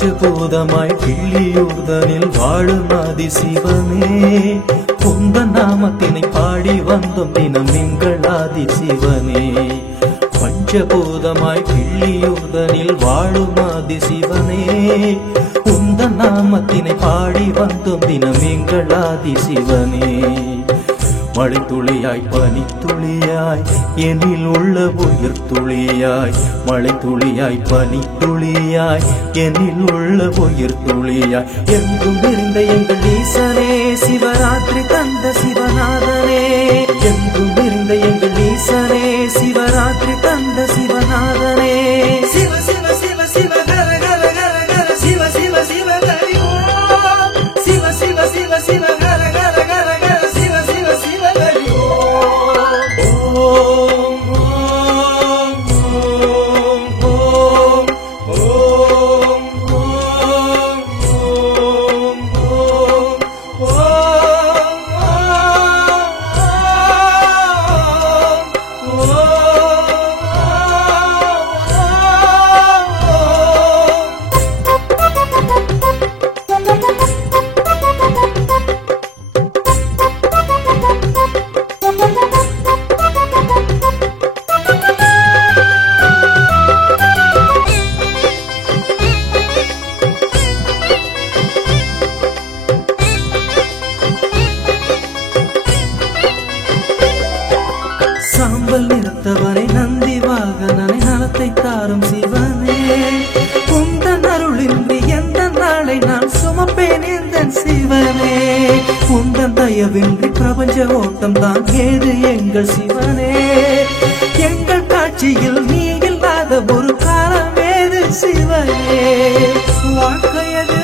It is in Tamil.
பஞ்சபூதமாய் கிள்ளியூர்தனில் வாழும் ஆதி சிவனே, உந்தன் நாமத்தினை பாடி வந்தோம் தினம் எங்கள் ஆதி சிவனே. பஞ்சபூதமாய் கிள்ளியூர்தனில் வாழும் ஆதி சிவனே, உந்தன் நாமத்தினை பாடி வந்தோம் தினம் எங்கள் ஆதி சிவனே. மழை துளியாய் பனி துளியாய் எனில் உள்ள உயிர் துளியாய், மழை துளியாய் பனி துளியாய் எனில் உள்ள உயிர் துளியாய், எங்கும் நிறைந்த எங்கள் ஈசனே, சிவராத்திரி தந்த சிவநாதனே. எங்கும் நிறைந்த எங்கள் ஈசனே, சிவராத்திரி தந்த சிவநாதனே. சிவ சிவ சிவ சிவ கர கர கர கர சிவ சிவ சிவ ஹரி ஓம். சிவ சிவ சிவ சிவ கர கர கர கர சிவ சிவ சிவ ஹரி ஓம். ஓம் ஓம் ஓம் ஓம் ஓம் ஓம் ஓம் சாம்பல் நிறத்தவனை நந்தி வாகனனை நலத்தை தாரும் சிவனே, உந்தன் அருளின்றி எந்த நாளை நான் சுமப்பேன் எந்தன் சிவனே. உந்தன் தயவின்றி பிரபஞ்ச ஓட்டம் தான் ஏது எங்கள் சிவனே, எங்கள் காட்சியில் நீ இல்லாத ஒரு காலம் ஏது சிவனே. வாழ்க்கையது